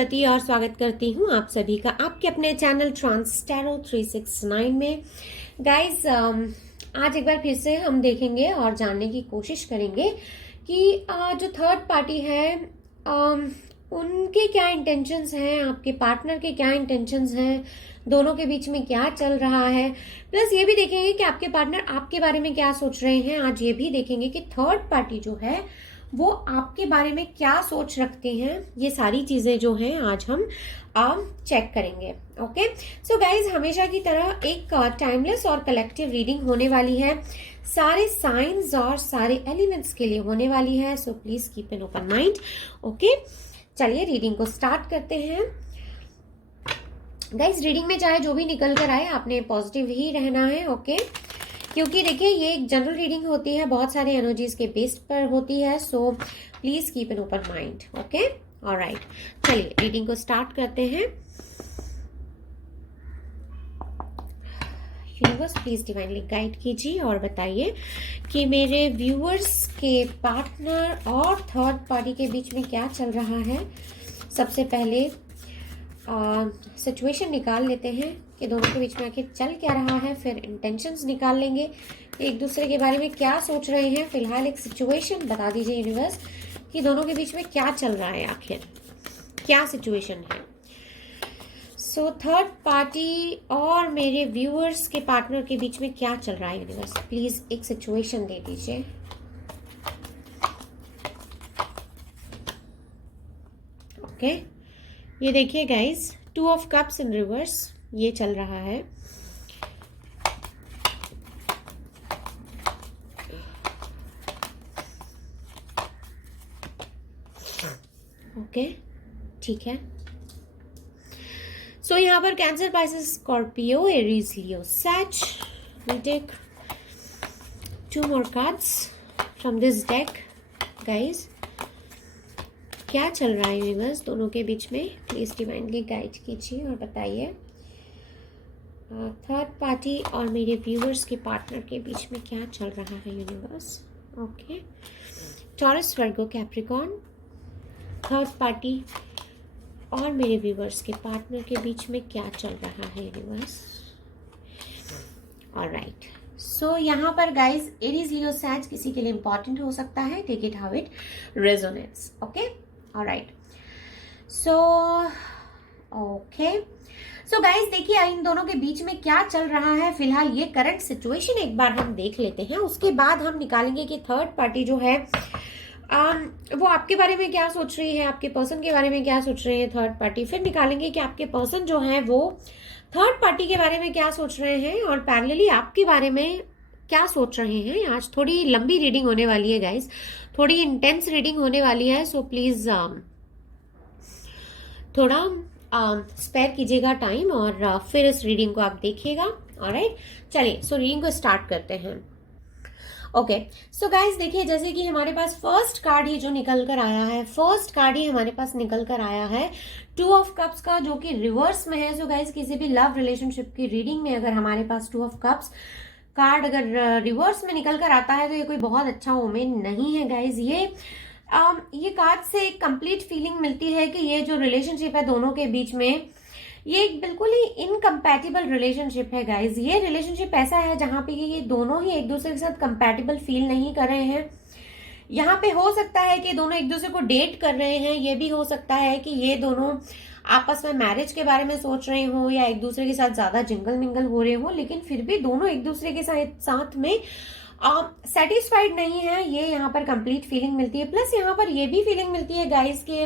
कृति और स्वागत करती हूँ आप सभी का आपके अपने चैनल ट्रांस टैरो 369 में। गाइस आज एक बार फिर से हम देखेंगे और जानने की कोशिश करेंगे कि जो थर्ड पार्टी है उनके क्या इंटेंशंस हैं, आपके पार्टनर के क्या इंटेंशंस हैं, दोनों के बीच में क्या चल रहा है। प्लस ये भी देखेंगे कि आपके पार्टनर आपके बारे में क्या सोच रहे हैं। आज ये भी देखेंगे कि थर्ड पार्टी जो है वो आपके बारे में क्या सोच रखते हैं। ये सारी चीजें जो हैं आज हम चेक करेंगे। ओके, सो गाइज हमेशा की तरह एक टाइमलेस और कलेक्टिव रीडिंग होने वाली है, सारे साइंस और सारे एलिमेंट्स के लिए होने वाली है। So please keep an open mind. Okay, चलिए रीडिंग को स्टार्ट करते हैं। गाइज रीडिंग में चाहे जो भी निकल कर आए आपने पॉजिटिव ही रहना है। ओके, क्योंकि देखिए ये एक जनरल रीडिंग होती है, बहुत सारे एनर्जीज के बेस पर होती है। So please keep an open mind. Okay, alright, चलिए रीडिंग को स्टार्ट करते हैं। यूनिवर्स प्लीज डिवाइनली गाइड कीजिए और बताइए कि मेरे व्यूअर्स के पार्टनर और थर्ड पार्टी के बीच में क्या चल रहा है। सबसे पहले सिचुएशन निकाल लेते हैं कि दोनों के बीच में आखिर चल क्या रहा है, फिर इंटेंशंस निकाल लेंगे एक दूसरे के बारे में क्या सोच रहे हैं। फिलहाल एक सिचुएशन बता दीजिए यूनिवर्स कि दोनों के बीच में क्या चल रहा है, आखिर क्या सिचुएशन है। सो थर्ड पार्टी और मेरे व्यूअर्स के पार्टनर के बीच में क्या चल रहा है यूनिवर्स, प्लीज एक सिचुएशन दे दीजिए। ओके, ये देखिए guys, 2 of cups in reverse ये चल रहा है। ओके, ठीक है। सो यहाँ पर Cancer, Pisces, Scorpio, Aries, Leo, Sag. We take 2 more cards from this deck guys. क्या चल रहा है यूनिवर्स दोनों के बीच में, प्लीज डिवाइनली गाइड कीजिए और बताइए। थर्ड पार्टी और मेरे व्यूअर्स के पार्टनर के बीच में क्या चल रहा है यूनिवर्स। ओके, टॉरस, वर्गो, कैप्रिकॉर्न, थर्ड पार्टी और मेरे व्यूअर्स के पार्टनर के बीच में क्या चल रहा है यूनिवर्स। ऑलराइट, सो यहाँ पर गाइज एरीज, लियो, सैज किसी के लिए इंपॉर्टेंट हो सकता है। Take it how it resonates. Okay, alright, so okay, so guys देखिए इन दोनों के बीच में क्या चल रहा है। फिलहाल ये करंट सिचुएशन एक बार हम देख लेते हैं, उसके बाद हम निकालेंगे कि थर्ड पार्टी जो है वो आपके बारे में क्या सोच रही है, आपके पर्सन के बारे में क्या सोच रहे हैं थर्ड पार्टी। फिर निकालेंगे कि आपके पर्सन जो है वो थर्ड पार्टी के बारे में क्या सोच रहे हैं और पैरेलली आपके बारे में क्या सोच रहे हैं। आज थोड़ी लंबी रीडिंग होने वाली है गाइस, थोड़ी इंटेंस रीडिंग होने वाली है। सो प्लीज थोड़ा स्पेयर कीजिएगा टाइम और फिर इस रीडिंग को आप देखिएगा। ऑलराइट, चलिए सो रीडिंग को स्टार्ट करते हैं। ओके, सो गाइज देखिए जैसे कि हमारे पास फर्स्ट कार्ड ही जो निकल कर आया है, फर्स्ट कार्ड ही हमारे पास निकल कर आया है 2 ऑफ कप्स का, जो कि रिवर्स में है। सो गाइज किसी भी लव रिलेशनशिप की रीडिंग में अगर हमारे पास 2 ऑफ कप्स कार्ड अगर रिवर्स में निकल कर आता है तो ये कोई बहुत अच्छा ओमेन नहीं है गाइज। ये कार्ड से एक कंप्लीट फीलिंग मिलती है कि ये जो रिलेशनशिप है दोनों के बीच में, ये एक बिल्कुल ही इनकम्पैटिबल रिलेशनशिप है गाइज। ये रिलेशनशिप ऐसा है जहां पे ये दोनों ही एक दूसरे के साथ कंपैटिबल फील नहीं कर रहे हैं। यहाँ पे हो सकता है कि दोनों एक दूसरे को डेट कर रहे हैं, ये भी हो सकता है कि ये दोनों आपस में मैरिज के बारे में सोच रहे हो या एक दूसरे के साथ ज्यादा जिंगल मिंगल हो रहे हो, लेकिन फिर भी दोनों एक दूसरे के साथ में सेटिस्फाइड नहीं है। ये यहाँ पर कंप्लीट फीलिंग मिलती है। प्लस यहाँ पर ये भी फीलिंग मिलती है गाइस कि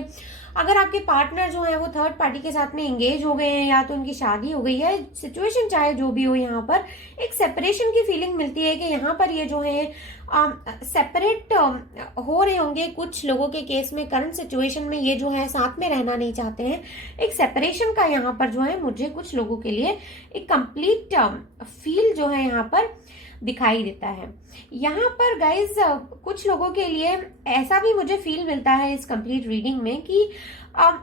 अगर आपके पार्टनर जो है वो थर्ड पार्टी के साथ में एंगेज हो गए हैं या तो उनकी शादी हो गई है, सिचुएशन चाहे जो भी हो, यहाँ पर एक सेपरेशन की फीलिंग मिलती है कि यहाँ पर ये जो है सेपरेट हो रहे होंगे। कुछ लोगों के केस में करंट सिचुएशन में ये जो है साथ में रहना नहीं चाहते हैं। एक सेपरेशन का यहाँ पर जो है मुझे कुछ लोगों के लिए एक कंप्लीट फील जो है यहाँ पर दिखाई देता है। यहाँ पर गाइज कुछ लोगों के लिए ऐसा भी मुझे फील मिलता है इस कंप्लीट रीडिंग में कि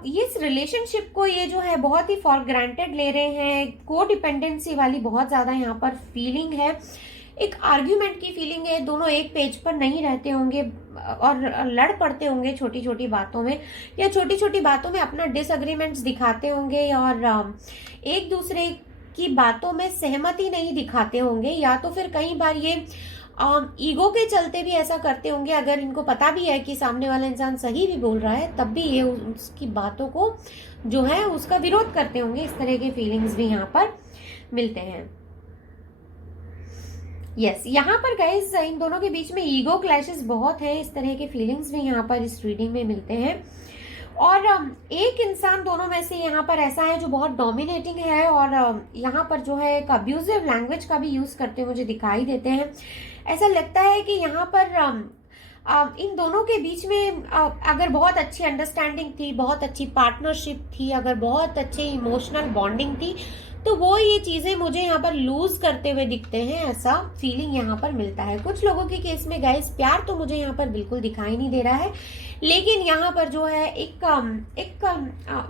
ये इस रिलेशनशिप को ये जो है बहुत ही फॉर ग्रांटेड ले रहे हैं। को डिपेंडेंसी वाली बहुत ज्यादा यहाँ पर फीलिंग है। एक आर्ग्यूमेंट की फीलिंग है, दोनों एक पेज पर नहीं रहते होंगे और लड़ पड़ते होंगे छोटी छोटी बातों में, या छोटी छोटी बातों में अपना डिसएग्रीमेंट्स दिखाते होंगे और एक दूसरे की बातों में सहमति नहीं दिखाते होंगे, या तो फिर कई बार ये ईगो के चलते भी ऐसा करते होंगे। अगर इनको पता भी है कि सामने वाला इंसान सही भी बोल रहा है, तब भी ये उसकी बातों को जो है उसका विरोध करते होंगे। इस तरह के फीलिंग्स भी यहाँ पर मिलते हैं। यस, यहाँ पर गाइस इन दोनों के बीच में ईगो क्लैशेस बहुत है, इस तरह के फीलिंग्स भी यहाँ पर इस रीडिंग में मिलते हैं। और एक इंसान दोनों में से यहाँ पर ऐसा है जो बहुत डोमिनेटिंग है और यहाँ पर जो है एक अब्यूजिव लैंग्वेज का भी यूज करते मुझे दिखाई देते हैं। ऐसा लगता है कि यहाँ पर इन दोनों के बीच में अगर बहुत अच्छी अंडरस्टैंडिंग थी, बहुत अच्छी पार्टनरशिप थी, अगर बहुत अच्छी इमोशनल बॉन्डिंग थी, तो वो ये चीजें मुझे यहाँ पर लूज करते हुए दिखते हैं, ऐसा फीलिंग यहाँ पर मिलता है। कुछ लोगों के केस में गाइस प्यार तो मुझे यहाँ पर बिल्कुल दिखाई नहीं दे रहा है, लेकिन यहाँ पर जो है एक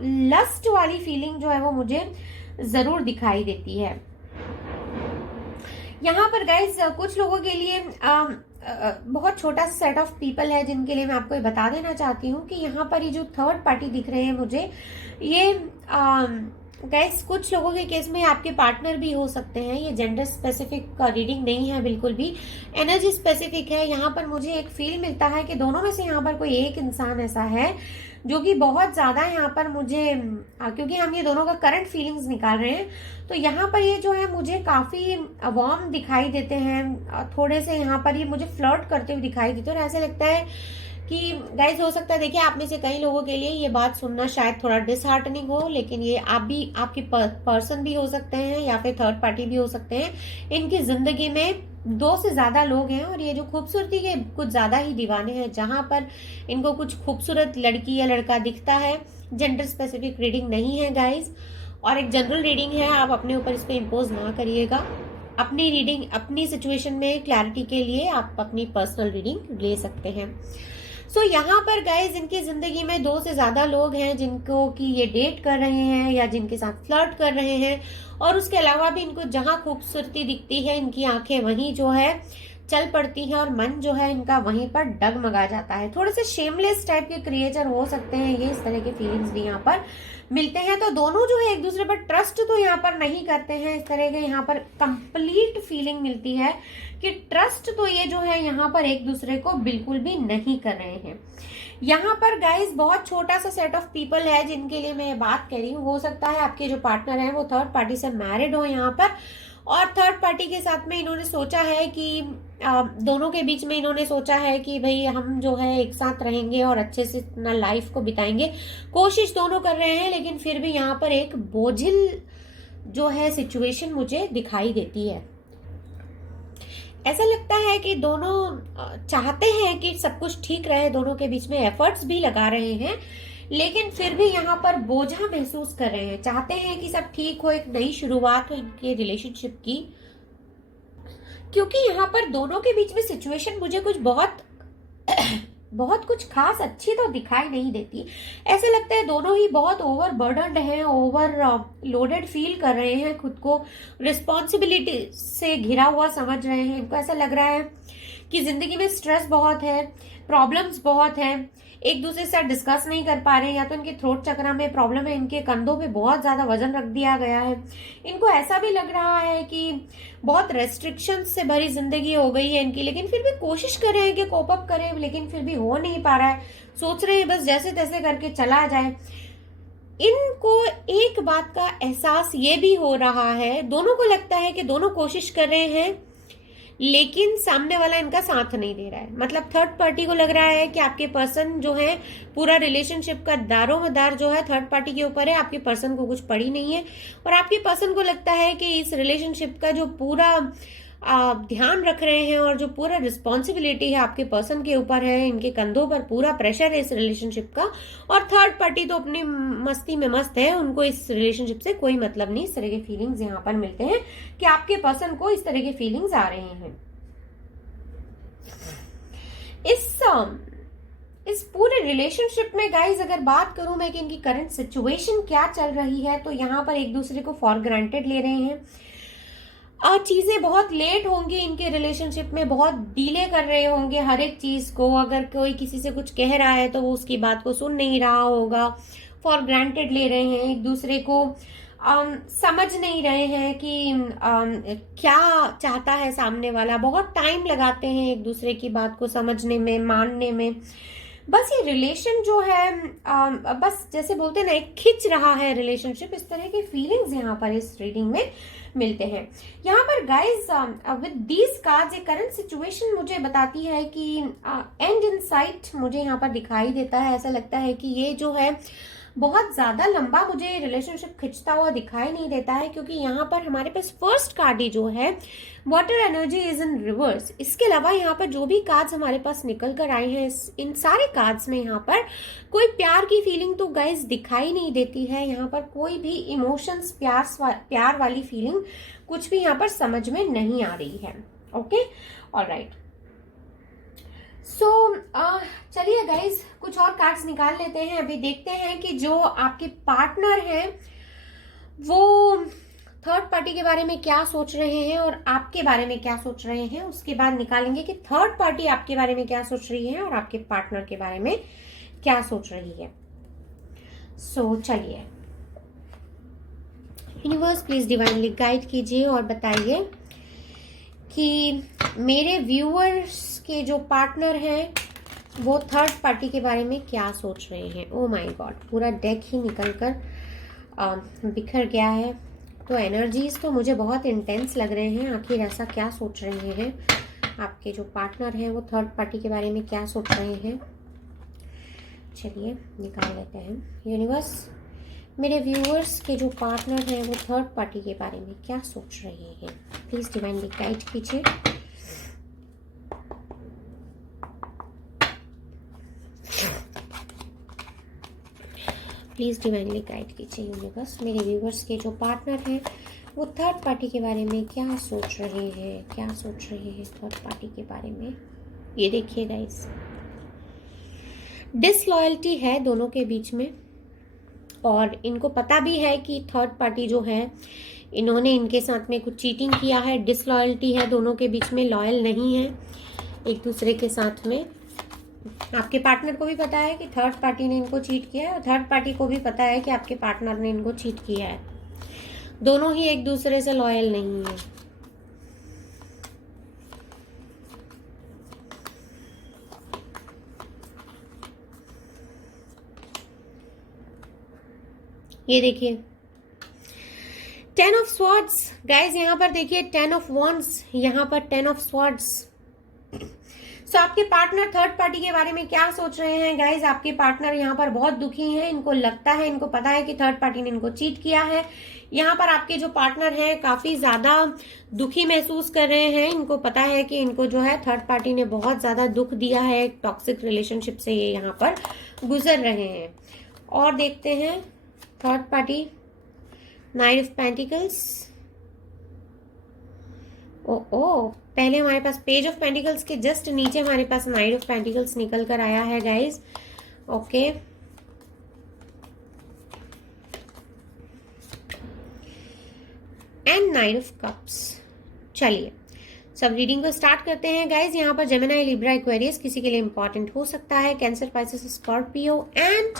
लस्ट वाली फीलिंग जो है वो मुझे जरूर दिखाई देती है। यहाँ पर गाइस कुछ लोगों के लिए बहुत छोटा सा सेट ऑफ पीपल है जिनके लिए मैं आपको ये बता देना चाहती हूँ कि यहाँ पर ये जो थर्ड पार्टी दिख रहे हैं मुझे, ये गाइस कुछ लोगों के केस में आपके पार्टनर भी हो सकते हैं। ये जेंडर स्पेसिफिक रीडिंग नहीं है, बिल्कुल भी एनर्जी स्पेसिफिक है। यहाँ पर मुझे एक फील मिलता है कि दोनों में से यहाँ पर कोई एक इंसान ऐसा है जो कि बहुत ज्यादा यहाँ पर मुझे, क्योंकि हम ये दोनों का करंट फीलिंग्स निकाल रहे हैं, तो यहाँ पर ये जो है मुझे काफी वार्म दिखाई देते हैं, थोड़े से यहाँ पर ये मुझे फ्लर्ट करते हुए दिखाई देते हैं। और ऐसा लगता है कि गाइज हो सकता है, देखिए आप में से कई लोगों के लिए ये बात सुनना शायद थोड़ा डिसहार्टनिंग हो, लेकिन ये आप भी, आपकी पर्सन भी हो सकते हैं या फिर थर्ड पार्टी भी हो सकते हैं। इनकी जिंदगी में 2 से ज्यादा लोग हैं और ये जो खूबसूरती के कुछ ज्यादा ही दीवाने हैं। जहां पर इनको कुछ खूबसूरत लड़की या लड़का दिखता है, जेंडर स्पेसिफिक रीडिंग नहीं है गाइज, और एक जनरल रीडिंग है। आप अपने ऊपर इस पे इम्पोज ना करिएगा। अपनी रीडिंग, अपनी सिचुएशन में क्लैरिटी के लिए आप अपनी पर्सनल रीडिंग ले सकते हैं। सो यहाँ पर गाइज इनकी जिंदगी में 2 से ज्यादा लोग हैं जिनको कि ये डेट कर रहे हैं या जिनके साथ फ्लर्ट कर रहे हैं, और उसके अलावा भी इनको जहां खूबसूरती दिखती है इनकी आंखें वहीं जो है चल पड़ती हैं और मन जो है इनका वहीं पर डगमगा जाता है। थोड़े से शेमलेस टाइप के क्रिएचर हो सकते हैं ये, इस तरह के फीलिंग्स भी यहाँ पर मिलते हैं। तो दोनों जो है एक दूसरे पर ट्रस्ट तो यहाँ पर नहीं करते हैं, इस तरह के यहाँ पर कंप्लीट फीलिंग मिलती है कि ट्रस्ट तो ये जो है यहाँ पर एक दूसरे को बिल्कुल भी नहीं कर रहे हैं। यहाँ पर गाइस बहुत छोटा सा सेट ऑफ पीपल है जिनके लिए मैं बात कर रही हूँ। हो सकता है आपके जो पार्टनर है वो थर्ड पार्टी से मैरिड हो यहाँ पर, और थर्ड पार्टी के साथ में इन्होंने सोचा है कि दोनों के बीच में इन्होंने सोचा है कि भाई हम जो है एक साथ रहेंगे और अच्छे से अपना लाइफ को बिताएंगे। कोशिश दोनों कर रहे हैं, लेकिन फिर भी यहाँ पर एक बोझिल जो है सिचुएशन मुझे दिखाई देती है। ऐसा लगता है कि दोनों चाहते हैं कि सब कुछ ठीक रहे, दोनों के बीच में एफर्ट्स भी लगा रहे हैं, लेकिन फिर भी यहाँ पर बोझा महसूस कर रहे हैं। चाहते हैं कि सब ठीक हो, एक नई शुरुआत हो इनके रिलेशनशिप की, क्योंकि यहाँ पर दोनों के बीच में सिचुएशन मुझे कुछ बहुत कुछ खास अच्छी तो दिखाई नहीं देती। ऐसा लगता है दोनों ही बहुत ओवर बर्डनड हैं, ओवर लोडेड फील कर रहे हैं, खुद को रिस्पॉन्सिबिलिटी से घिरा हुआ समझ रहे हैं। इनको ऐसा लग रहा है कि जिंदगी में स्ट्रेस बहुत है, प्रॉब्लम्स बहुत है, एक दूसरे से डिस्कस नहीं कर पा रहे हैं, या तो इनके थ्रोट चक्र में प्रॉब्लम है, इनके कंधों पे बहुत ज्यादा वजन रख दिया गया है। इनको ऐसा भी लग रहा है कि बहुत रेस्ट्रिक्शंस से भरी जिंदगी हो गई है इनकी, लेकिन फिर भी कोशिश कर रहे हैं कि कोप अप करें, लेकिन फिर भी हो नहीं पा रहा है। सोच रहे हैं बस जैसे तैसे करके चला जाए। इनको एक बात का एहसास ये भी हो रहा है, दोनों को लगता है कि दोनों कोशिश कर रहे हैं, लेकिन सामने वाला इनका साथ नहीं दे रहा है। मतलब थर्ड पार्टी को लग रहा है कि आपके पर्सन जो है, पूरा रिलेशनशिप का दारोमदार जो है थर्ड पार्टी के ऊपर है, आपके पर्सन को कुछ पड़ी नहीं है। और आपके पर्सन को लगता है कि इस रिलेशनशिप का जो पूरा ध्यान रख रहे हैं और जो पूरा रिस्पॉन्सिबिलिटी है आपके पर्सन के ऊपर है, इनके कंधों पर पूरा प्रेशर है इस रिलेशनशिप का। और थर्ड पार्टी तो अपनी मस्ती में मस्त है, उनको इस रिलेशनशिप से कोई मतलब नहीं। इस तरह के फीलिंग्स यहाँ पर मिलते हैं कि आपके पर्सन को इस तरह के फीलिंग्स आ रहे हैं। इस पूरे रिलेशनशिप में गाइज अगर बात करूं मैं कि इनकी करंट सिचुएशन क्या चल रही है, तो यहाँ पर एक दूसरे को फॉर ग्रांटेड ले रहे हैं। चीजें बहुत लेट होंगी इनके रिलेशनशिप में, बहुत डिले कर रहे होंगे हर एक चीज को। अगर कोई किसी से कुछ कह रहा है तो वो उसकी बात को सुन नहीं रहा होगा, फॉर ग्रांटेड ले रहे हैं एक दूसरे को, समझ नहीं रहे हैं कि क्या चाहता है सामने वाला। बहुत टाइम लगाते हैं एक दूसरे की बात को समझने में, मानने में। बस ये रिलेशन जो है बस जैसे बोलते हैं ना, एक खिंच रहा है रिलेशनशिप, इस तरह की फीलिंग्स यहाँ पर इस रीडिंग में मिलते हैं। यहाँ पर गाइस विद दीज कार्ड्स एक करंट सिचुएशन मुझे बताती है कि एंड इन साइट मुझे यहाँ पर दिखाई देता है। ऐसा लगता है कि ये जो है बहुत ज्यादा लंबा मुझे रिलेशनशिप खिंचता हुआ दिखाई नहीं देता है, क्योंकि यहाँ पर हमारे पास फर्स्ट कार्ड ही जो है water energy is in reverse. इसके अलावा यहाँ पर जो भी कार्ड्स हमारे पास निकल कर आए हैं, इन सारे कार्ड्स में यहाँ पर कोई प्यार की फीलिंग तो गाइस दिखाई नहीं देती है। यहाँ पर कोई भी इमोशंस, प्यार वाली फीलिंग कुछ भी यहाँ पर समझ में नहीं आ रही है। Okay, alright. सो चलिए गाइज कुछ और कार्ड्स निकाल लेते हैं। अभी देखते हैं कि जो आपके पार्टनर हैं वो थर्ड पार्टी के बारे में क्या सोच रहे हैं और आपके बारे में क्या सोच रहे हैं। उसके बाद निकालेंगे कि थर्ड पार्टी आपके बारे में क्या सोच रही है और आपके पार्टनर के बारे में क्या सोच रही है। सो चलिए, यूनिवर्स प्लीज डिवाइनली गाइड कीजिए और बताइए कि मेरे व्यूअर्स के जो पार्टनर हैं वो थर्ड पार्टी के बारे में क्या सोच रहे हैं। ओ माय गॉड, पूरा डेक ही निकल कर बिखर गया है। तो एनर्जीज तो मुझे बहुत इंटेंस लग रहे हैं। आखिर ऐसा क्या सोच रहे हैं आपके जो पार्टनर हैं, वो थर्ड पार्टी के बारे में क्या सोच रहे हैं। चलिए निकाल लेते हैं। यूनिवर्स, मेरे व्यूअर्स के जो पार्टनर हैं वो थर्ड पार्टी के बारे में क्या सोच रहे हैं, प्लीज डिवाइनली गाइड कीजिए। प्लीज डिवाइनली गाइड कीजिए यूनिवर्स, मेरे व्यूअर्स के जो पार्टनर हैं वो थर्ड पार्टी के बारे में क्या सोच रहे हैं, क्या सोच रहे हैं थर्ड पार्टी के बारे में। ये देखिए गाइस, डिसलॉयल्टी है दोनों के बीच में और इनको पता भी है कि थर्ड पार्टी जो है इन्होंने इनके साथ में कुछ चीटिंग किया है। डिसलॉयल्टी है दोनों के बीच में, लॉयल नहीं है एक दूसरे के साथ में। आपके पार्टनर को भी पता है कि थर्ड पार्टी ने इनको चीट किया है और थर्ड पार्टी को भी पता है कि आपके पार्टनर ने इनको चीट किया है। दोनों ही एक दूसरे से लॉयल नहीं है। ये देखिए 10 ऑफ स्वॉर्ड्स गाइज, यहाँ पर देखिए 10 ऑफ वॉन्ड्स, यहाँ पर 10 ऑफ स्वॉर्ड्स। सो आपके पार्टनर थर्ड पार्टी के बारे में क्या सोच रहे हैं गाइज। आपके पार्टनर यहाँ पर बहुत दुखी हैं। इनको लगता है, इनको पता है कि थर्ड पार्टी ने इनको चीट किया है। यहाँ पर आपके जो पार्टनर हैं काफी ज्यादा दुखी महसूस कर रहे हैं। इनको पता है कि इनको जो है थर्ड पार्टी ने बहुत ज्यादा दुख दिया है। एक टॉक्सिक रिलेशनशिप से ये यहाँ पर गुजर रहे हैं। और देखते हैं third party, knight of pentacles. ओ पहले हमारे पास पेज ऑफ पेंटिकल्स के जस्ट नीचे हमारे पास नाइट ऑफ पेंटिकल्स निकल कर आया है guys. Okay, and knight of cups. चलिए सब रीडिंग को स्टार्ट करते हैं गाइज। यहाँ पर जेमिनी, लिब्रा, एक्वेरियस किसी के लिए इंपॉर्टेंट हो सकता है। Cancer, Pisces, Scorpio and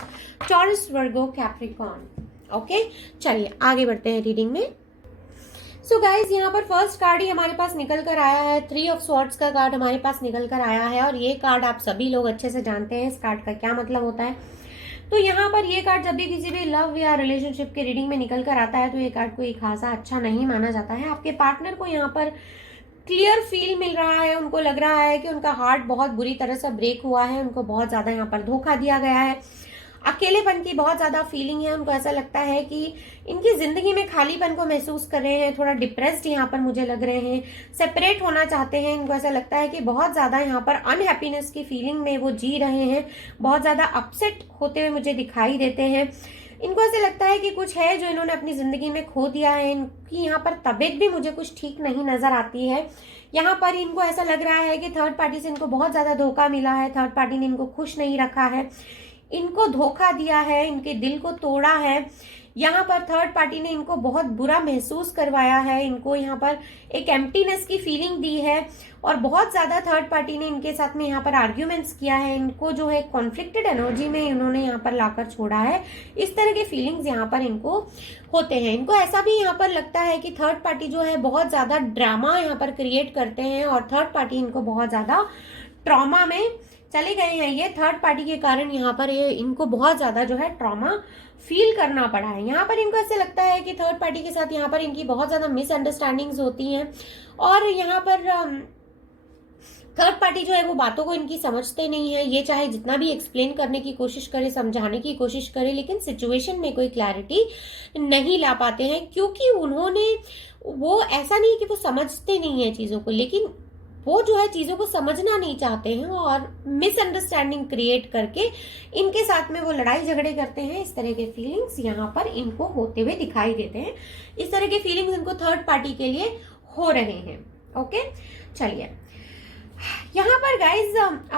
taurus, Virgo, Capricorn. Okay, चलिए आगे बढ़ते हैं रीडिंग में। सो गाइज यहाँ पर फर्स्ट कार्ड ही हमारे पास निकल कर आया है। 3 ऑफ स्वॉर्ड्स का कार्ड हमारे पास निकल कर आया है और ये कार्ड आप सभी लोग अच्छे से जानते हैं इस कार्ड का क्या मतलब होता है। तो यहाँ पर ये कार्ड जब भी किसी भी लव या रिलेशनशिप के रीडिंग में निकल कर आता है तो ये कार्ड कोई खासा अच्छा नहीं माना जाता है। आपके पार्टनर को यहाँ पर क्लियर फील मिल रहा है। उनको लग रहा है कि उनका हार्ट बहुत बुरी तरह से ब्रेक हुआ है। उनको बहुत ज्यादा यहाँ पर धोखा दिया गया है। अकेलेपन की बहुत ज्यादा फीलिंग है। उनको ऐसा लगता है कि इनकी जिंदगी में खालीपन को महसूस कर रहे हैं। थोड़ा डिप्रेस्ड यहाँ पर मुझे लग रहे हैं। सेपरेट होना चाहते हैं। इनको ऐसा लगता है कि बहुत ज्यादा यहाँ पर अनहैप्पीनेस की फीलिंग में वो जी रहे हैं। बहुत ज्यादा अपसेट होते हुए मुझे दिखाई देते हैं। इनको ऐसा लगता है कि कुछ है जो इन्होंने अपनी जिंदगी में खो दिया है। इनकी यहाँ पर तबीयत भी मुझे कुछ ठीक नहीं नजर आती है। यहाँ पर इनको ऐसा लग रहा है कि थर्ड पार्टी से इनको बहुत ज्यादा धोखा मिला है। थर्ड पार्टी ने इनको खुश नहीं रखा है, इनको धोखा दिया है, इनके दिल को तोड़ा है। यहाँ पर थर्ड पार्टी ने इनको बहुत बुरा महसूस करवाया है, इनको यहाँ पर एक एम्प्टीनेस की फीलिंग दी है और बहुत ज्यादा थर्ड पार्टी ने इनके साथ में यहाँ पर आर्ग्यूमेंट्स किया है, इनको जो है कॉन्फ्लिक्टेड एनर्जी में इन्होंने यहाँ पर लाकर छोड़ा है। इस तरह के फीलिंग्स यहाँ पर इनको होते हैं। इनको ऐसा भी यहाँ पर लगता है कि थर्ड पार्टी जो है बहुत ज्यादा ड्रामा यहाँ पर क्रिएट करते हैं और थर्ड पार्टी इनको बहुत ज्यादा ट्रॉमा में चले गए हैं। ये थर्ड पार्टी के कारण यहाँ पर ये इनको बहुत ज्यादा जो है ट्रॉमा फील करना पड़ा है। यहाँ पर इनको ऐसे लगता है कि थर्ड पार्टी के साथ यहाँ पर इनकी बहुत ज्यादा मिसअंडरस्टैंडिंग्स होती हैं और यहाँ पर थर्ड पार्टी जो है वो बातों को इनकी समझते नहीं है। ये चाहे जितना भी एक्सप्लेन करने की कोशिश करे, समझाने की कोशिश करे, लेकिन सिचुएशन में कोई क्लैरिटी नहीं ला पाते हैं, क्योंकि उन्होंने वो ऐसा नहीं कि वो समझते नहीं है चीजों को, लेकिन वो जो है चीजों को समझना नहीं चाहते हैं और मिसअंडरस्टैंडिंग क्रिएट करके इनके साथ में वो लड़ाई झगड़े करते हैं। इस तरह के फीलिंग्स यहाँ पर इनको होते हुए दिखाई देते हैं। इस तरह के फीलिंग्स इनको थर्ड पार्टी के लिए हो रहे हैं। ओके, चलिए यहाँ पर गाइज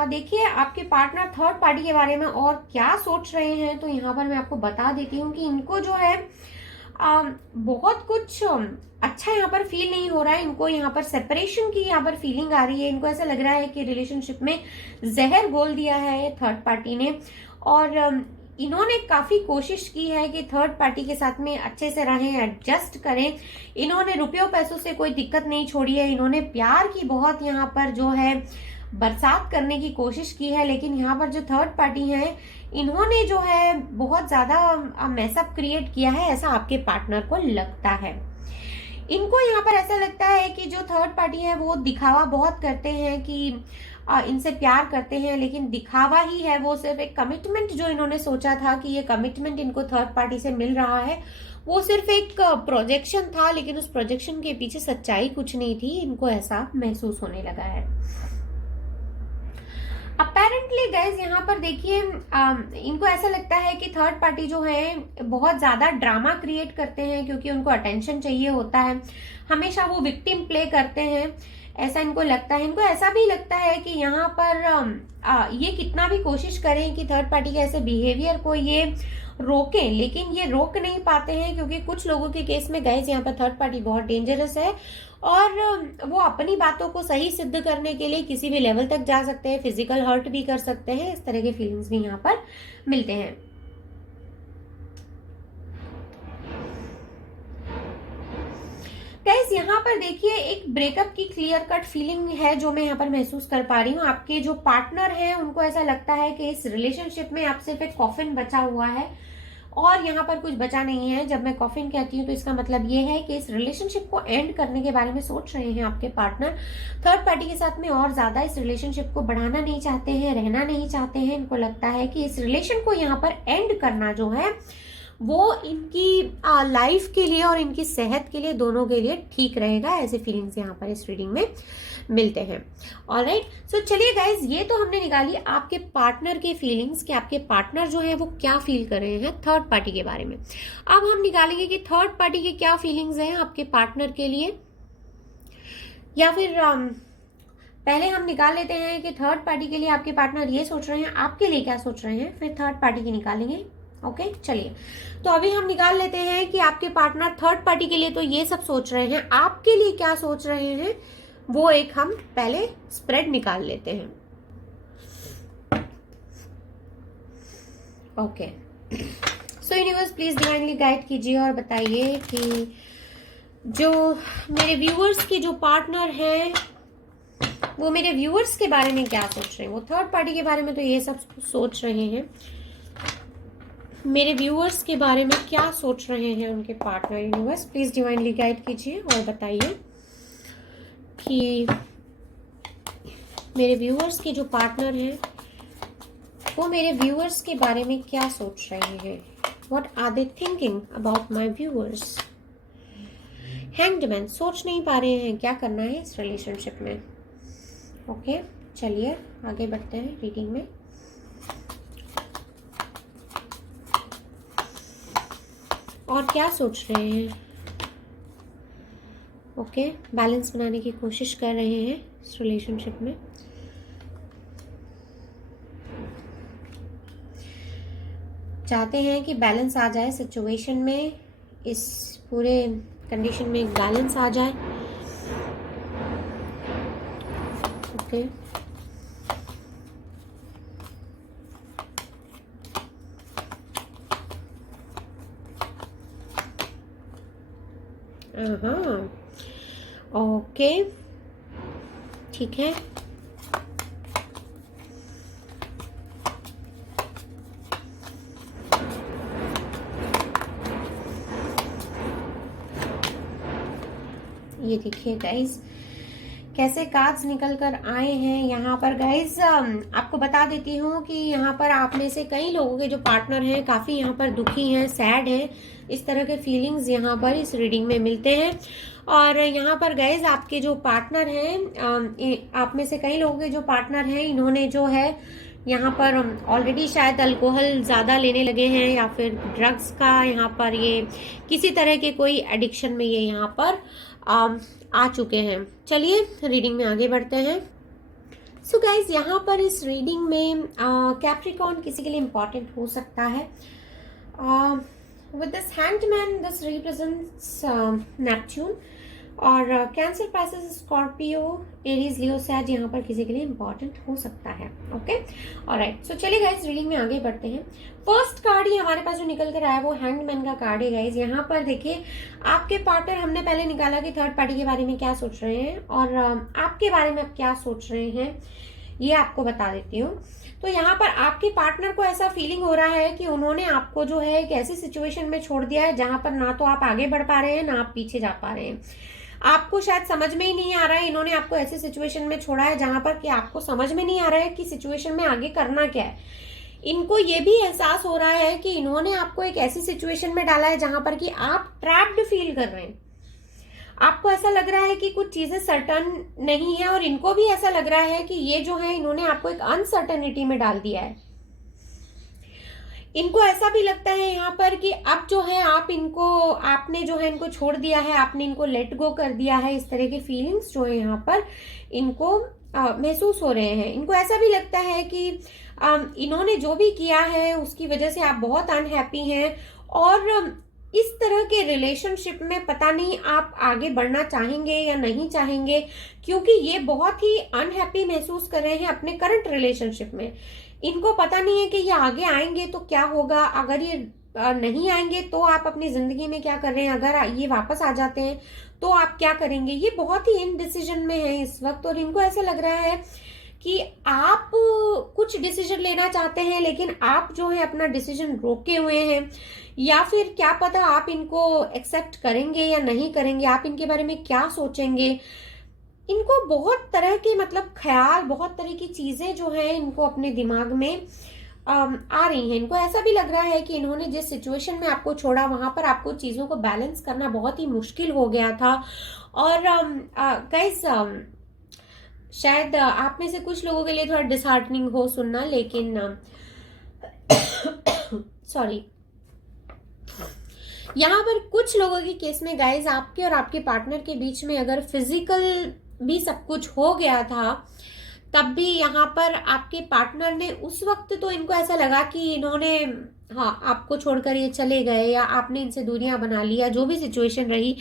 देखिए आपके पार्टनर थर्ड पार्टी के बारे में और क्या सोच रहे हैं। तो यहाँ पर मैं आपको बता देती हूँ कि इनको जो है बहुत कुछ अच्छा यहाँ पर फील नहीं हो रहा है। इनको यहाँ पर सेपरेशन की यहाँ पर फीलिंग आ रही है। इनको ऐसा लग रहा है कि रिलेशनशिप में जहर घोल दिया है थर्ड पार्टी ने और इन्होंने काफी कोशिश की है कि थर्ड पार्टी के साथ में अच्छे से रहें, एडजस्ट करें। इन्होंने रुपयों पैसों से कोई दिक्कत नहीं छोड़ी है। इन्होंने प्यार की बहुत यहाँ पर जो है बरसात करने की कोशिश की है, लेकिन यहाँ पर जो थर्ड पार्टी है इन्होंने जो है बहुत ज्यादा मैसअप क्रिएट किया है, ऐसा आपके पार्टनर को लगता है। इनको यहाँ पर ऐसा लगता है कि जो थर्ड पार्टी है वो दिखावा बहुत करते हैं कि इनसे प्यार करते हैं, लेकिन दिखावा ही है वो। सिर्फ एक कमिटमेंट जो इन्होंने सोचा था कि ये कमिटमेंट इनको थर्ड पार्टी से मिल रहा है, वो सिर्फ एक प्रोजेक्शन था, लेकिन उस प्रोजेक्शन के पीछे सच्चाई कुछ नहीं थी। इनको ऐसा महसूस होने लगा है। अपेरेंटली गाइज यहाँ पर देखिए इनको ऐसा लगता है कि थर्ड पार्टी जो है बहुत ज्यादा ड्रामा क्रिएट करते हैं, क्योंकि उनको अटेंशन चाहिए होता है। हमेशा वो विक्टिम प्ले करते हैं, ऐसा इनको लगता है। इनको ऐसा भी लगता है कि यहाँ पर ये कितना भी कोशिश करें कि थर्ड पार्टी के ऐसे बिहेवियर को ये रोकें, लेकिन ये रोक नहीं पाते हैं, क्योंकि कुछ लोगों के केस में गाइज यहाँ पर थर्ड पार्टी बहुत डेंजरस है और वो अपनी बातों को सही सिद्ध करने के लिए किसी भी लेवल तक जा सकते हैं, फिजिकल हर्ट भी कर सकते हैं। इस तरह के फीलिंग्स भी यहाँ पर मिलते हैं। गाइस यहाँ पर देखिए एक ब्रेकअप की क्लियर कट फीलिंग है जो मैं यहाँ पर महसूस कर पा रही हूँ। आपके जो पार्टनर हैं उनको ऐसा लगता है कि इस रिलेशनशिप में आप सिर्फ एक कॉफिन बचा हुआ है और यहाँ पर कुछ बचा नहीं है। जब मैं कॉफिन कहती हूँ तो इसका मतलब ये है कि इस रिलेशनशिप को एंड करने के बारे में सोच रहे हैं आपके पार्टनर। थर्ड पार्टी के साथ में और ज्यादा इस रिलेशनशिप को बढ़ाना नहीं चाहते हैं, रहना नहीं चाहते हैं। इनको लगता है कि इस रिलेशन को यहाँ पर एंड करना जो है वो इनकी लाइफ के लिए और इनकी सेहत के लिए, दोनों के लिए ठीक रहेगा। ऐसे फीलिंग्स यहाँ पर इस रीडिंग में मिलते हैं। ऑलराइट, सो चलिए गाइज ये तो हमने निकाली आपके पार्टनर के फीलिंग्स कि आपके पार्टनर जो है वो क्या फील कर रहे हैं थर्ड पार्टी के बारे में। अब हम निकालेंगे कि थर्ड पार्टी के क्या फीलिंग्स हैं आपके पार्टनर के लिए, या फिर पहले हम निकाल लेते हैं कि थर्ड पार्टी के लिए आपके पार्टनर ये सोच रहे हैं, आपके लिए क्या सोच रहे हैं, फिर थर्ड पार्टी की निकालेंगे। ओके, चलिए तो अभी हम निकाल लेते हैं कि आपके पार्टनर थर्ड पार्टी के लिए तो ये सब सोच रहे हैं, आपके लिए क्या सोच रहे हैं वो एक हम पहले स्प्रेड निकाल लेते हैं। Okay, so universe please divinely guide कीजिए और बताइए कि जो मेरे व्यूअर्स की जो पार्टनर हैं वो मेरे व्यूअर्स के बारे में क्या सोच रहे हैं। वो थर्ड पार्टी के बारे में तो ये सब सोच रहे हैं, मेरे व्यूअर्स के बारे में क्या सोच रहे हैं उनके partner. Universe please divinely guide कीजिए और बताइए कि मेरे व्यूअर्स के जो पार्टनर हैं वो मेरे व्यूअर्स के बारे में क्या सोच रहे हैं। What are they thinking about my viewers. Hanged man, सोच नहीं पा रहे हैं क्या करना है इस रिलेशनशिप में। ओके, चलिए आगे बढ़ते हैं रीडिंग में। और क्या सोच रहे हैं। ओके, बैलेंस बनाने की कोशिश कर रहे हैं इस रिलेशनशिप में। चाहते हैं कि बैलेंस आ जाए सिचुएशन में, इस पूरे कंडीशन में एक बैलेंस आ जाए। ओके हाँ ओके ठीक है। ये देखिए गाइस कैसे कार्ड्स निकल कर आए हैं यहाँ पर गाइस। आपको बता देती हूँ कि यहाँ पर आप में से कई लोगों के जो पार्टनर हैं काफ़ी यहाँ पर दुखी हैं, सैड हैं। इस तरह के फीलिंग्स यहाँ पर इस रीडिंग में मिलते हैं। और यहाँ पर गाइस आपके जो पार्टनर हैं, आप में से कई लोगों के जो पार्टनर हैं, इन्होंने जो है यहाँ पर ऑलरेडी शायद अल्कोहल ज़्यादा लेने लगे हैं या फिर ड्रग्स का यहाँ पर ये किसी तरह के कोई एडिक्शन में ये यहाँ पर आ चुके हैं। चलिए रीडिंग में आगे बढ़ते हैं। सो गाइज यहाँ पर इस रीडिंग में कैप्रिकॉर्न किसी के लिए इम्पॉर्टेंट हो सकता है। With this handman this represents Neptune और cancer, Pisces, Scorpio, Aries, Leo, सैज यहाँ पर किसी के लिए इम्पॉर्टेंट हो सकता है। ओके ऑलराइट, सो चलिए गाइज रीडिंग में आगे बढ़ते हैं। फर्स्ट कार्ड ही हमारे पास जो निकल कर आया वो हैंगमैन का कार्ड है गाइज। यहाँ पर देखिए आपके पार्टनर, हमने पहले निकाला कि थर्ड पार्टी के बारे में क्या सोच रहे हैं और आपके बारे में आप क्या सोच रहे हैं ये आपको बता देती हूँ। तो यहाँ पर आपके पार्टनर को ऐसा फीलिंग हो रहा है कि उन्होंने आपको जो है एक ऐसी सिचुएशन में छोड़ दिया है जहां पर ना तो आप आगे बढ़ पा रहे हैं ना आप पीछे जा पा रहे हैं। आपको शायद समझ में ही नहीं आ रहा है, इन्होंने आपको ऐसी सिचुएशन में छोड़ा है जहां पर कि आपको समझ में नहीं आ रहा है कि सिचुएशन में आगे करना क्या है। इनको ये भी एहसास हो रहा है कि इन्होंने आपको एक ऐसी सिचुएशन में डाला है जहां पर कि आप ट्रैप्ड फील कर रहे हैं। आपको ऐसा लग रहा है कि कुछ चीजें सर्टन नहीं है और इनको भी ऐसा लग रहा है कि ये जो है इन्होंने आपको एक अनसर्टेनिटी में डाल दिया है। इनको ऐसा भी लगता है यहाँ पर कि अब जो है आपने जो है इनको छोड़ दिया है, आपने इनको लेट गो कर दिया है। इस तरह के फीलिंग्स जो है यहाँ पर इनको महसूस हो रहे हैं। इनको ऐसा भी लगता है कि इन्होंने जो भी किया है उसकी वजह से आप बहुत अनहैप्पी हैं और इस तरह के रिलेशनशिप में पता नहीं आप आगे बढ़ना चाहेंगे या नहीं चाहेंगे, क्योंकि ये बहुत ही अनहैप्पी महसूस कर रहे हैं अपने करंट रिलेशनशिप में। इनको पता नहीं है कि ये आगे आएंगे तो क्या होगा, अगर ये नहीं आएंगे तो आप अपनी जिंदगी में क्या कर रहे हैं, अगर ये वापस आ जाते हैं तो आप क्या करेंगे। ये बहुत ही इनडिसीजन में है इस वक्त और इनको ऐसा लग रहा है कि आप कुछ डिसीजन लेना चाहते हैं लेकिन आप जो है अपना डिसीजन रोके हुए हैं, या फिर क्या पता आप इनको एक्सेप्ट करेंगे या नहीं करेंगे, आप इनके बारे में क्या सोचेंगे। इनको बहुत तरह के मतलब ख्याल, बहुत तरह की चीजें जो है इनको अपने दिमाग में आ रही हैं। इनको ऐसा भी लग रहा है कि इन्होंने जिस सिचुएशन में आपको छोड़ा वहां पर आपको चीजों को बैलेंस करना बहुत ही मुश्किल हो गया था। और गाइस शायद आप में से कुछ लोगों के लिए थोड़ा डिसहार्टनिंग हो सुनना, लेकिन सॉरी, यहाँ पर कुछ लोगों के केस में गाइज आपके और आपके पार्टनर के बीच में अगर फिजिकल भी सब कुछ हो गया था तब भी यहाँ पर आपके पार्टनर ने उस वक्त तो इनको ऐसा लगा कि इन्होंने आपको छोड़कर ये चले गए या आपने इनसे दूरियां बना लिया, जो भी सिचुएशन रही।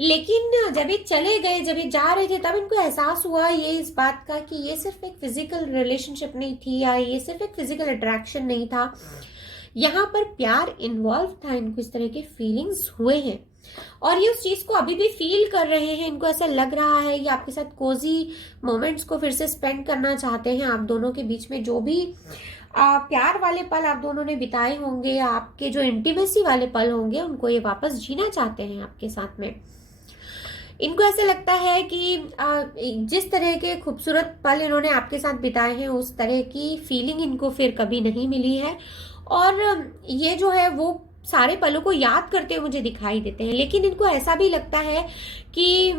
लेकिन जब ये चले गए, जब ये जा रहे थे, तब इनको एहसास हुआ ये इस बात का कि ये सिर्फ एक फिजिकल रिलेशनशिप नहीं थी या ये सिर्फ एक फिजिकल अट्रैक्शन नहीं था, यहाँ पर प्यार इन्वॉल्व था। इनको इस तरह के फीलिंग्स हुए हैं और ये उस चीज को अभी भी फील कर रहे हैं। इनको ऐसा लग रहा है कि आपके साथ कोजी मोमेंट्स को फिर से स्पेंड करना चाहते हैं। आप दोनों के बीच में जो भी प्यार वाले पल आप दोनों ने बिताए होंगे, आपके जो इंटीमेसी वाले पल होंगे, उनको ये वापस जीना चाहते हैं आपके साथ में। इनको ऐसा लगता है कि जिस तरह के खूबसूरत पल इन्होंने आपके साथ बिताए हैं उस तरह की फीलिंग इनको फिर कभी नहीं मिली है और ये जो है वो सारे पलों को याद करते हुए मुझे दिखाई देते हैं। लेकिन इनको ऐसा भी लगता है कि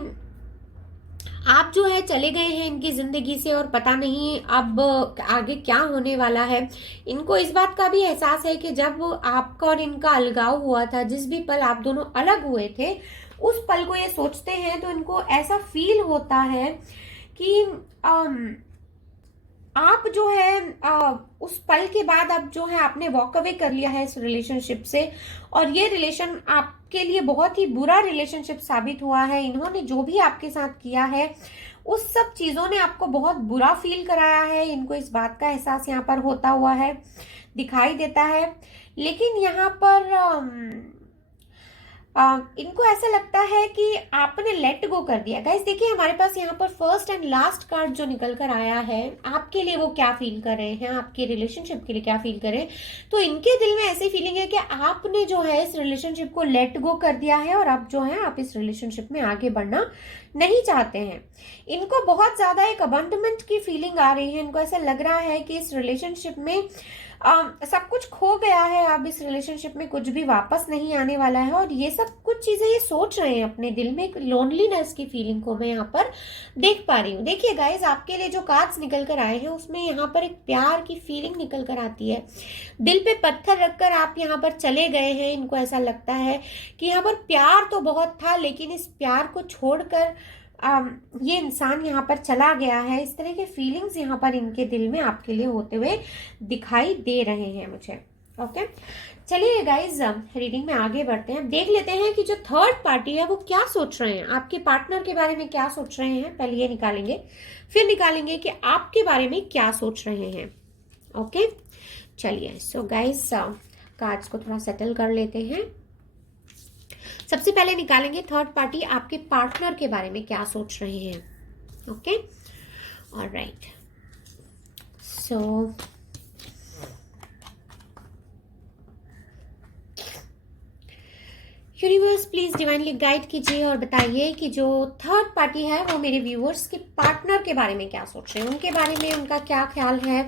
आप जो है चले गए हैं इनकी जिंदगी से और पता नहीं अब आगे क्या होने वाला है। इनको इस बात का भी एहसास है कि जब आपका और इनका अलगाव हुआ था, जिस भी पल आप दोनों अलग हुए थे, उस पल को ये सोचते हैं तो इनको ऐसा फील होता है कि आप जो है उस पल के बाद अब जो है आपने वॉक अवे कर लिया है इस रिलेशनशिप से, और ये रिलेशन आपके लिए बहुत ही बुरा रिलेशनशिप साबित हुआ है। इन्होंने जो भी आपके साथ किया है उस सब चीजों ने आपको बहुत बुरा फील कराया है। इनको इस बात का एहसास यहाँ पर होता हुआ है, दिखाई देता है। लेकिन यहाँ पर इनको ऐसा लगता है कि आपने लेट गो कर दिया। गाइस देखिए, हमारे पास यहाँ पर फर्स्ट एंड लास्ट कार्ड जो निकल कर आया है, आपके लिए वो क्या फील कर रहे हैं, आपके रिलेशनशिप के लिए क्या फील कर रहे हैं। तो इनके दिल में ऐसी फीलिंग है कि आपने जो है इस रिलेशनशिप को लेट गो कर दिया है, और अब जो है आप इस रिलेशनशिप में आगे बढ़ना नहीं चाहते हैं। इनको बहुत ज्यादा एक अबंडमेंट की फीलिंग आ रही है। इनको ऐसा लग रहा है कि इस रिलेशनशिप में सब कुछ खो गया है, अब इस रिलेशनशिप में कुछ भी वापस नहीं आने वाला है, और ये सब कुछ चीजें ये सोच रहे हैं अपने दिल में। एक लोनलीनेस की फीलिंग को मैं यहाँ पर देख पा रही हूँ। देखिए गाइज, आपके लिए जो कार्ड्स निकल कर आए हैं उसमें यहाँ पर एक प्यार की फीलिंग निकल कर आती है। दिल पे पत्थर रखकर आप यहाँ पर चले गए हैं। इनको ऐसा लगता है कि यहाँ पर प्यार तो बहुत था, लेकिन इस प्यार को छोड़कर ये इंसान यहाँ पर चला गया है। इस तरह के फीलिंग्स यहाँ पर इनके दिल में आपके लिए होते हुए दिखाई दे रहे हैं मुझे। ओके, चलिए गाइज रीडिंग में आगे बढ़ते हैं। देख लेते हैं कि जो थर्ड पार्टी है वो क्या सोच रहे हैं, आपके पार्टनर के बारे में क्या सोच रहे हैं। पहले ये निकालेंगे, फिर निकालेंगे कि आपके बारे में क्या सोच रहे हैं। ओके, चलिए सो गाइज कार्ड्स को थोड़ा सेटल कर लेते हैं। सबसे पहले निकालेंगे थर्ड पार्टी आपके पार्टनर के बारे में क्या सोच रहे हैं। Okay, alright, so universe please divinely guide कीजिए और बताइए कि जो थर्ड पार्टी है वो मेरे व्यूअर्स के पार्टनर के बारे में क्या सोच रहे हैं, उनके बारे में उनका क्या ख्याल है,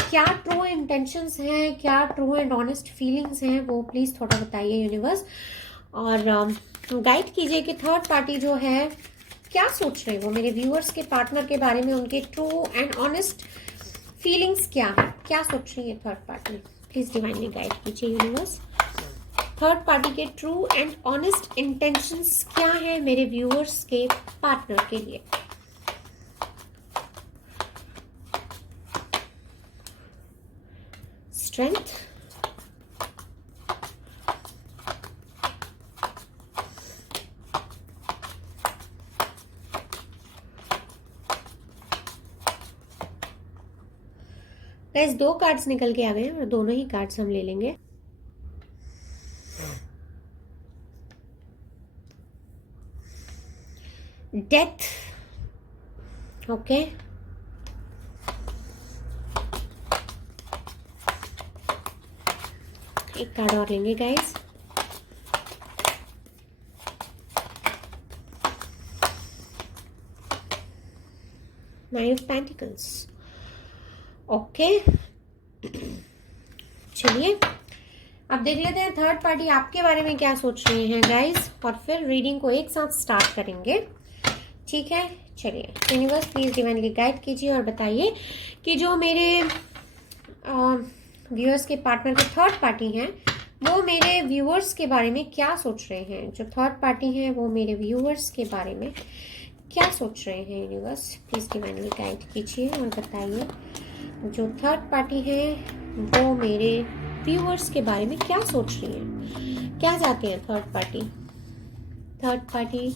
क्या ट्रू इंटेंशंस हैं, क्या ट्रू एंड ऑनेस्ट फीलिंग्स हैं, वो प्लीज थोड़ा बताइए यूनिवर्स। और गाइड कीजिए कि थर्ड पार्टी जो है क्या सोच रहे हैं वो मेरे व्यूअर्स के पार्टनर के बारे में, उनके ट्रू एंड ऑनेस्ट फीलिंग्स क्या है, क्या सोच रही है third party. Please divinely guide कीजिए यूनिवर्स। थर्ड पार्टी के ट्रू एंड ऑनेस्ट इंटेंशंस क्या है मेरे व्यूअर्स के पार्टनर के लिए। स्ट्रेंथ, गाइस दो कार्ड्स निकल के आ गए हैं और दोनों ही कार्ड्स हम ले लेंगे। डेथ, ओके, एक कार्ड और लेंगे guys. Nine of pentacles, okay. चलिए अब देख लेते हैं थर्ड पार्टी आपके बारे में क्या सोच रहे हैं गाइस, और फिर रीडिंग को एक साथ स्टार्ट करेंगे। ठीक है, चलिए यूनिवर्स प्लीज डिवाइनली गाइड कीजिए और बताइए कि जो मेरे व्यूअर्स के पार्टनर के थर्ड पार्टी हैं वो मेरे व्यूअर्स के बारे में क्या सोच रहे हैं। जो थर्ड पार्टी हैं वो मेरे व्यूअर्स के बारे में क्या सोच रहे हैं यूनिवर्स, प्लीज डिवाइनली गाइड कीजिए और बताइए। जो थर्ड पार्टी है वो मेरे व्यूअर्स के बारे में क्या सोच रही है, क्या चाहते हैं थर्ड पार्टी। थर्ड पार्टी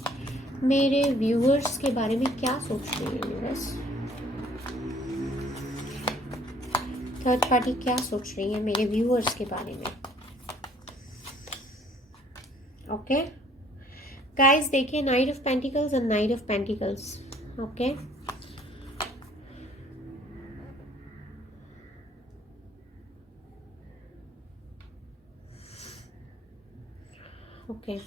मेरे व्यूअर्स के बारे में क्या सोच रही है यूनिवर्स। थर्ड पार्टी क्या सोच रही है मेरे व्यूअर्स के बारे में। ओके गाइस, देखिए knight of pentacles and knight of pentacles. Okay, okay,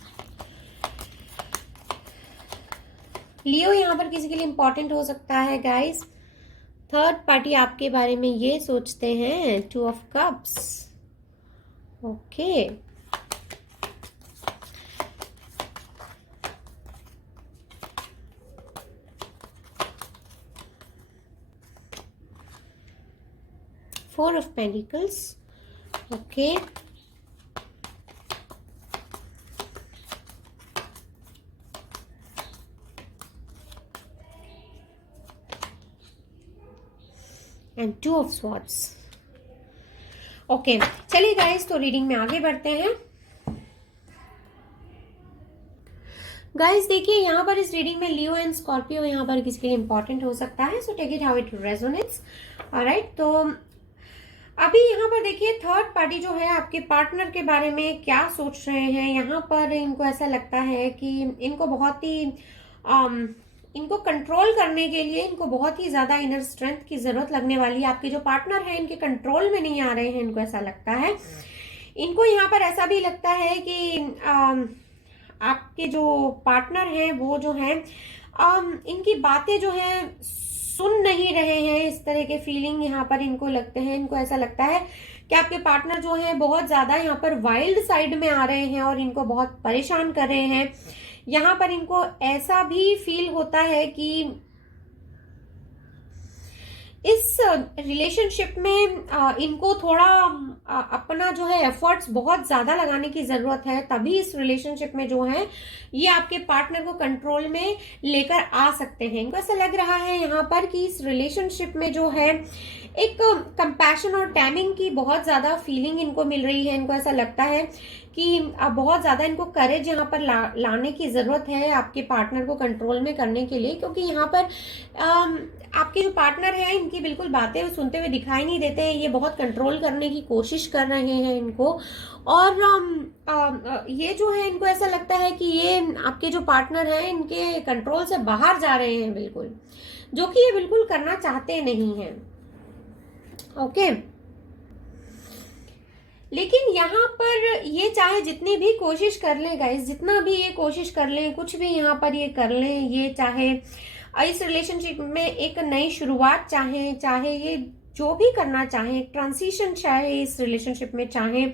Leo यहाँ पर किसी के लिए इंपॉर्टेंट हो सकता है गाइस। थर्ड पार्टी आपके बारे में ये सोचते हैं, two of cups. Okay, four of pentacles, okay, and 2 of swords. Okay, चलिए गाइस, तो रीडिंग में आगे बढ़ते हैं। गाइस देखिए, यहाँ पर इस रीडिंग में लियो एंड स्कॉर्पियो यहाँ पर किसी के लिए इंपॉर्टेंट हो सकता है, so take it how it resonates. Alright, तो अभी यहाँ पर देखिए थर्ड पार्टी जो है आपके पार्टनर के बारे में क्या सोच रहे हैं। यहाँ पर इनको ऐसा लगता है कि इनको बहुत ही इनको कंट्रोल करने के लिए इनको बहुत ही ज्यादा इनर स्ट्रेंथ की जरूरत लगने वाली है। आपके जो पार्टनर है इनके कंट्रोल में नहीं आ रहे हैं, इनको ऐसा लगता है। इनको यहाँ पर ऐसा भी लगता है कि आपके जो पार्टनर हैं वो जो है इनकी बातें जो है सुन नहीं रहे हैं, इस तरह के फीलिंग यहाँ पर इनको लगते हैं। इनको ऐसा लगता है कि आपके पार्टनर जो है बहुत ज्यादा यहाँ पर वाइल्ड साइड में आ रहे हैं और इनको बहुत परेशान कर रहे हैं। यहाँ पर इनको ऐसा भी फील होता है कि इस रिलेशनशिप में इनको थोड़ा अपना जो है एफर्ट्स बहुत ज्यादा लगाने की जरूरत है, तभी इस रिलेशनशिप में जो है ये आपके पार्टनर को कंट्रोल में लेकर आ सकते हैं। इनको ऐसा लग रहा है यहाँ पर कि इस रिलेशनशिप में जो है एक कंपैशन और टैमिंग की बहुत ज्यादा फीलिंग इनको मिल रही है। इनको ऐसा लगता है कि बहुत ज्यादा इनको करेज यहाँ पर लाने की जरूरत है आपके पार्टनर को कंट्रोल में करने के लिए, क्योंकि यहाँ पर आपके जो पार्टनर है इनकी बिल्कुल बातें सुनते हुए दिखाई नहीं देते हैं। ये बहुत कंट्रोल करने की कोशिश कर रहे हैं इनको, और ये जो है इनको ऐसा लगता है कि ये आपके जो पार्टनर है इनके कंट्रोल से बाहर जा रहे हैं बिल्कुल, जो कि ये बिल्कुल करना चाहते नहीं हैं। ओके, लेकिन यहाँ पर ये चाहे जितनी भी कोशिश कर लें गाइस, जितना भी ये कोशिश कर लें, कुछ भी यहाँ पर ये कर लें, ये चाहे इस रिलेशनशिप में एक नई शुरुआत चाहे ये जो भी करना चाहे, ट्रांजिशन चाहे इस रिलेशनशिप में चाहे,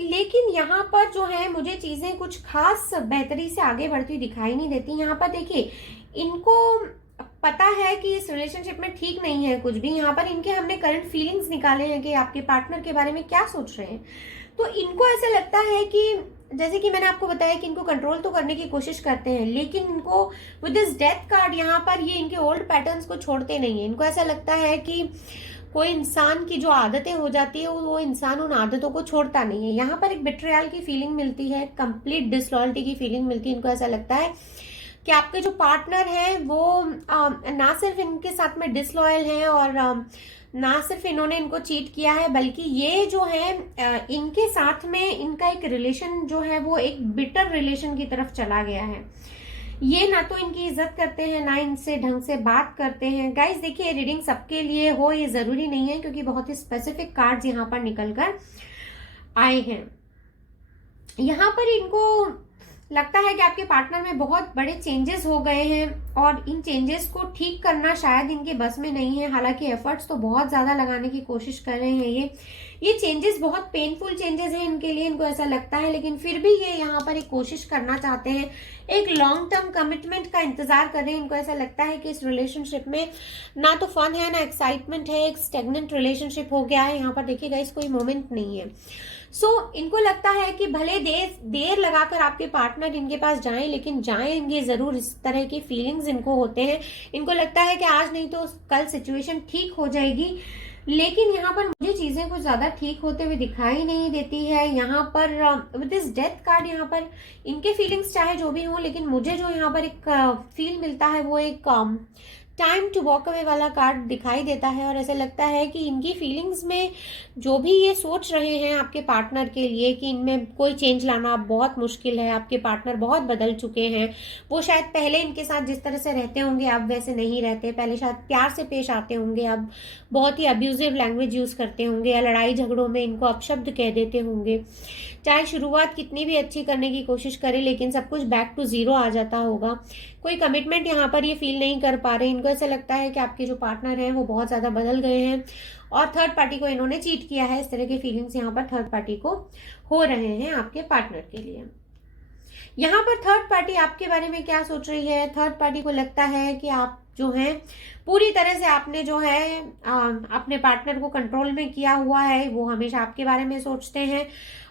लेकिन यहाँ पर जो है मुझे चीजें कुछ खास बेहतरी से आगे बढ़ती दिखाई नहीं देती। यहाँ पर देखिए इनको पता है कि इस रिलेशनशिप में ठीक नहीं है कुछ भी। यहाँ पर इनके हमने करंट फीलिंग्स निकाले हैं कि आपके पार्टनर के बारे में क्या सोच रहे हैं। तो इनको ऐसा लगता है कि जैसे कि मैंने आपको बताया कि इनको कंट्रोल तो करने की कोशिश करते हैं, लेकिन इनको विद दिस डेथ कार्ड यहाँ पर ये इनके ओल्ड पैटर्न्स को छोड़ते नहीं है। इनको ऐसा लगता है कि कोई इंसान की जो आदतें हो जाती है वो इंसान उन आदतों को छोड़ता नहीं है। यहाँ पर एक बिट्रियल की फीलिंग मिलती है, कंप्लीट डिसलॉयल्टी की फीलिंग मिलती है। इनको ऐसा लगता है कि आपके जो पार्टनर है वो ना सिर्फ इनके साथ में डिसलॉयल है और ना सिर्फ इन्होंने इनको चीट किया है, बल्कि ये जो है इनके साथ में इनका एक रिलेशन जो है वो एक बिटर रिलेशन की तरफ चला गया है। ये ना तो इनकी इज्जत करते हैं, ना इनसे ढंग से बात करते हैं। गाइस देखिए, रीडिंग सबके लिए हो ये जरूरी नहीं है, क्योंकि बहुत ही स्पेसिफिक कार्ड्स यहाँ पर निकल कर आए हैं। यहाँ पर इनको लगता है कि आपके पार्टनर में बहुत बड़े चेंजेस हो गए हैं और इन चेंजेस को ठीक करना शायद इनके बस में नहीं है। हालांकि एफर्ट्स तो बहुत ज्यादा लगाने की कोशिश कर रहे हैं। ये चेंजेस बहुत पेनफुल चेंजेस हैं इनके लिए, इनको ऐसा लगता है, लेकिन फिर भी ये यहाँ पर एक कोशिश करना चाहते हैं, एक लॉन्ग टर्म कमिटमेंट का इंतजार कर रहे हैं। इनको ऐसा लगता है कि इस रिलेशनशिप में ना तो फन है ना एक्साइटमेंट है, एक स्टेगनेंट रिलेशनशिप हो गया है। यहाँ पर देखिएगा इस कोई मोमेंट नहीं है। इनको लगता है कि भले देर लगाकर आपके पार्टनर इनके पास जाएं, लेकिन जाएंगे जरूर। इस तरह की फीलिंग्स इनको होते हैं। इनको लगता है कि आज नहीं तो कल सिचुएशन ठीक हो जाएगी, लेकिन यहाँ पर मुझे चीजें कुछ ज्यादा ठीक होते हुए दिखाई नहीं देती है। यहाँ पर विद दिस डेथ कार्ड यहाँ पर इनके फीलिंग्स चाहे जो भी हो, लेकिन मुझे जो यहाँ पर एक फील मिलता है वो एक टाइम टू वॉक अवे वाला कार्ड दिखाई देता है। और ऐसा लगता है कि इनकी फीलिंग्स में जो भी ये सोच रहे हैं आपके पार्टनर के लिए कि इनमें कोई चेंज लाना बहुत मुश्किल है, आपके पार्टनर बहुत बदल चुके हैं। वो शायद पहले इनके साथ जिस तरह से रहते होंगे अब वैसे नहीं रहते, पहले शायद प्यार से पेश आते होंगे, अब बहुत ही अब्यूजिव लैंग्वेज यूज करते होंगे, या लड़ाई झगड़ों में इनको अपशब्द कह देते होंगे। चाहे शुरुआत कितनी भी अच्छी करने की कोशिश करे, लेकिन सब कुछ बैक टू जीरो आ जाता होगा। कोई कमिटमेंट यहाँ पर ये फील नहीं कर पा रहे। इनको ऐसा लगता है कि आपके जो पार्टनर हैं वो बहुत ज्यादा बदल गए हैं और थर्ड पार्टी को इन्होंने चीट किया है। इस तरह के फीलिंग्स यहाँ पर थर्ड पार्टी को हो रहे हैं आपके पार्टनर के लिए। यहाँ पर थर्ड पार्टी आपके बारे में क्या सोच रही है? थर्ड पार्टी को लगता है कि आप जो है पूरी तरह से आपने जो है अपने पार्टनर को कंट्रोल में किया हुआ है। वो हमेशा आपके बारे में सोचते हैं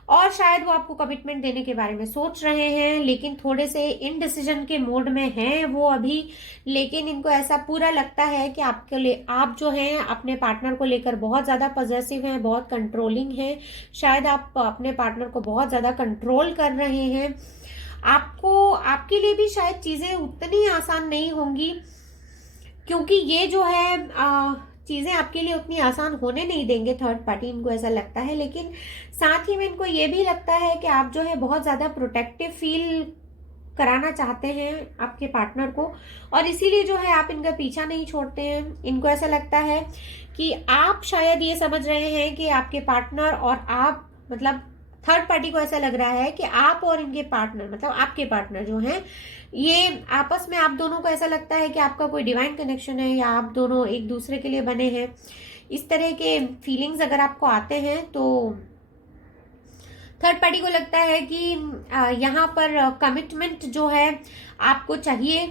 और शायद वो आपको कमिटमेंट देने के बारे में सोच रहे हैं, लेकिन थोड़े से इनडिसीजन के मोड में हैं वो अभी। लेकिन इनको ऐसा पूरा लगता है कि आपके लिए, आप जो हैं अपने पार्टनर को लेकर बहुत ज्यादा पॉजेसिव हैं, बहुत कंट्रोलिंग हैं। शायद आप अपने पार्टनर को बहुत ज्यादा कंट्रोल कर रहे हैं। आपको, आपके लिए भी शायद चीजें उतनी आसान नहीं होंगी, क्योंकि ये जो है चीजें आपके लिए उतनी आसान होने नहीं देंगे थर्ड पार्टी, इनको ऐसा लगता है। लेकिन साथ ही में इनको ये भी लगता है कि आप जो है बहुत ज्यादा प्रोटेक्टिव फील कराना चाहते हैं आपके पार्टनर को, और इसीलिए जो है आप इनका पीछा नहीं छोड़ते हैं। इनको ऐसा लगता है कि आप शायद ये समझ रहे हैं कि आपके पार्टनर और आप, मतलब थर्ड पार्टी को ऐसा लग रहा है कि आप और इनके पार्टनर, मतलब आपके पार्टनर जो हैं, ये आपस में, आप दोनों को ऐसा लगता है कि आपका कोई डिवाइन कनेक्शन है, या आप दोनों एक दूसरे के लिए बने हैं। इस तरह के फीलिंग्स अगर आपको आते हैं तो थर्ड पार्टी को लगता है कि यहाँ पर कमिटमेंट जो है आपको चाहिए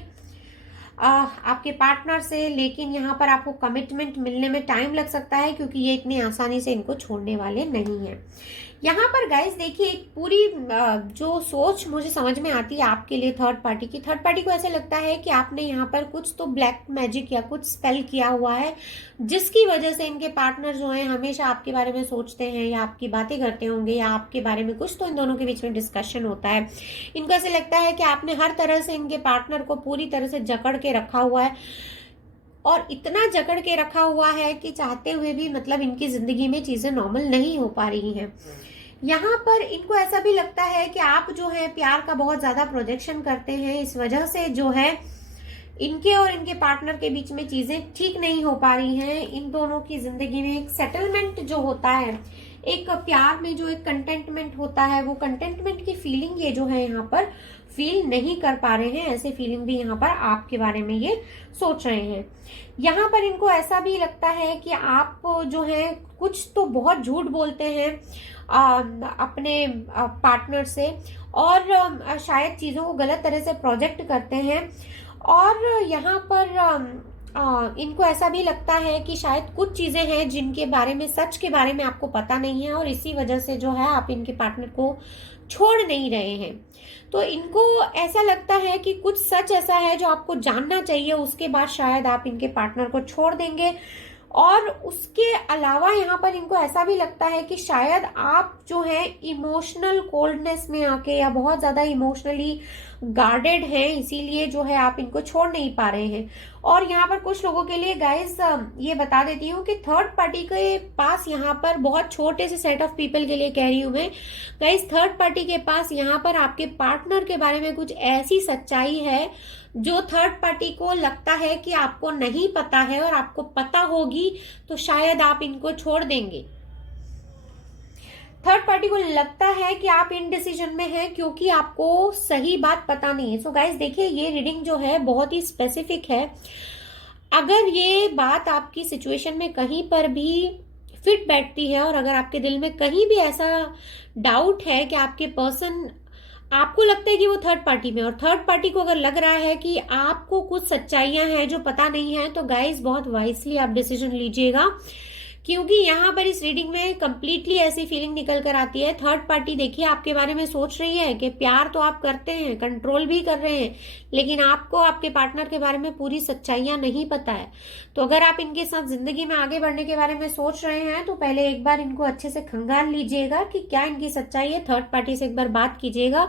आपके पार्टनर से, लेकिन यहाँ पर आपको कमिटमेंट मिलने में टाइम लग सकता है, क्योंकि ये इतनी आसानी से इनको छोड़ने वाले नहीं है। यहाँ पर गाइस देखिए, एक पूरी जो सोच मुझे समझ में आती है आपके लिए थर्ड पार्टी की, थर्ड पार्टी को ऐसा लगता है कि आपने यहाँ पर कुछ तो ब्लैक मैजिक या कुछ स्पेल किया हुआ है, जिसकी वजह से इनके पार्टनर जो है हमेशा आपके बारे में सोचते हैं, या आपकी बातें करते होंगे, या आपके बारे में कुछ तो इन दोनों के बीच में डिस्कशन होता है। इनको ऐसा लगता है कि आपने हर तरह से इनके पार्टनर को पूरी तरह से जकड़ के रखा हुआ है, और इतना जकड़ के रखा हुआ है कि चाहते हुए भी, मतलब इनकी जिंदगी में चीजें नॉर्मल नहीं हो पा रही हैं। यहाँ पर इनको ऐसा भी लगता है कि आप जो है प्यार का बहुत ज्यादा प्रोजेक्शन करते हैं, इस वजह से जो है इनके और इनके पार्टनर के बीच में चीजें ठीक नहीं हो पा रही हैं। इन दोनों की जिंदगी में एक सेटलमेंट जो होता है, एक प्यार में जो एक कंटेंटमेंट होता है, वो कंटेंटमेंट की फीलिंग ये जो है यहाँ पर फील नहीं कर पा रहे हैं। ऐसे फीलिंग भी यहाँ पर आपके बारे में ये सोच रहे हैं। यहाँ पर इनको ऐसा भी लगता है कि आप जो है कुछ तो बहुत झूठ बोलते हैं अपने पार्टनर से, और शायद चीजों को गलत तरह से प्रोजेक्ट करते हैं। और यहाँ पर इनको ऐसा भी लगता है कि शायद कुछ चीजें हैं जिनके बारे में, सच के बारे में आपको पता नहीं है, और इसी वजह से जो है आप इनके पार्टनर को छोड़ नहीं रहे हैं। तो इनको ऐसा लगता है कि कुछ सच ऐसा है जो आपको जानना चाहिए, उसके बाद शायद आप इनके पार्टनर को छोड़ देंगे। और उसके अलावा यहाँ पर इनको ऐसा भी लगता है कि शायद आप जो है इमोशनल कोल्डनेस में आके, या बहुत ज्यादा इमोशनली गार्डेड हैं, इसीलिए जो है आप इनको छोड़ नहीं पा रहे हैं। और यहाँ पर कुछ लोगों के लिए गाइस ये बता देती हूँ कि थर्ड पार्टी के पास यहाँ पर, बहुत छोटे से सेट ऑफ पीपल के लिए कह रही हूँ मैं गाइस, थर्ड पार्टी के पास यहाँ पर आपके पार्टनर के बारे में कुछ ऐसी सच्चाई है जो थर्ड पार्टी को लगता है कि आपको नहीं पता है, और आपको पता होगी तो शायद आप इनको छोड़ देंगे। थर्ड पार्टी को लगता है कि आप इनडिसीजन में हैं, क्योंकि आपको सही बात पता नहीं है। सो गाइस देखिए, ये रीडिंग जो है बहुत ही स्पेसिफिक है। अगर ये बात आपकी सिचुएशन में कहीं पर भी फिट बैठती है, और अगर आपके दिल में कहीं भी ऐसा डाउट है कि आपके पर्सन, आपको लगता है कि वो थर्ड पार्टी में, और थर्ड पार्टी को अगर लग रहा है कि आपको कुछ सच्चाइयां हैं जो पता नहीं है, तो गाइस बहुत वाइसली आप डिसीजन लीजिएगा, क्योंकि यहाँ पर इस रीडिंग में कंप्लीटली ऐसी फीलिंग निकल कर आती है। थर्ड पार्टी देखिए आपके बारे में सोच रही है कि प्यार तो आप करते हैं, कंट्रोल भी कर रहे हैं, लेकिन आपको आपके पार्टनर के बारे में पूरी सच्चाइयां नहीं पता है। तो अगर आप इनके साथ जिंदगी में आगे बढ़ने के बारे में सोच रहे हैं, तो पहले एक बार इनको अच्छे से खंगाल लीजिएगा कि क्या इनकी सच्चाई है। थर्ड पार्टी से एक बार बात कीजिएगा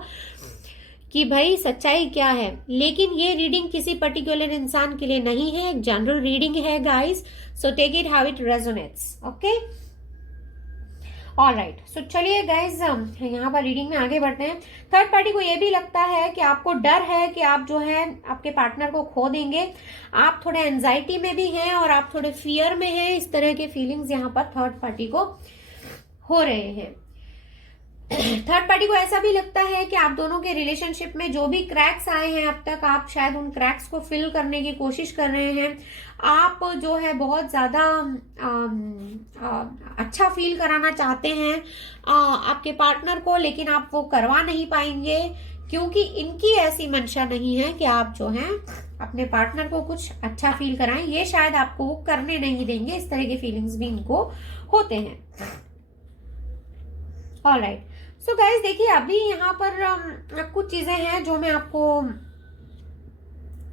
कि भाई सच्चाई क्या है। लेकिन ये रीडिंग किसी पर्टिकुलर इंसान के लिए नहीं है, एक जनरल रीडिंग है guys, so take it how it resonates. Okay, alright. So चलिए गाइस, यहाँ पर रीडिंग में आगे बढ़ते हैं। थर्ड पार्टी को ये भी लगता है कि आपको डर है कि आप जो है आपके पार्टनर को खो देंगे। आप थोड़े एंजाइटी में भी हैं, और आप थोड़े फियर में हैं। इस तरह के फीलिंग्स यहाँ पर थर्ड पार्टी को हो रहे हैं। थर्ड पार्टी को ऐसा भी लगता है कि आप दोनों के रिलेशनशिप में जो भी क्रैक्स आए हैं अब तक, आप शायद उन क्रैक्स को फिल करने की कोशिश कर रहे हैं। आप जो है बहुत ज्यादा अच्छा फील कराना चाहते हैं आपके पार्टनर को, लेकिन आप वो करवा नहीं पाएंगे, क्योंकि इनकी ऐसी मंशा नहीं है कि आप जो है अपने पार्टनर को कुछ अच्छा फील कराएं। ये शायद आपको करने नहीं देंगे। इस तरह के फीलिंग्स भी इनको होते हैं। ऑलराइट, सो गाइज देखिए, अभी यहाँ पर कुछ चीजें हैं जो मैं आपको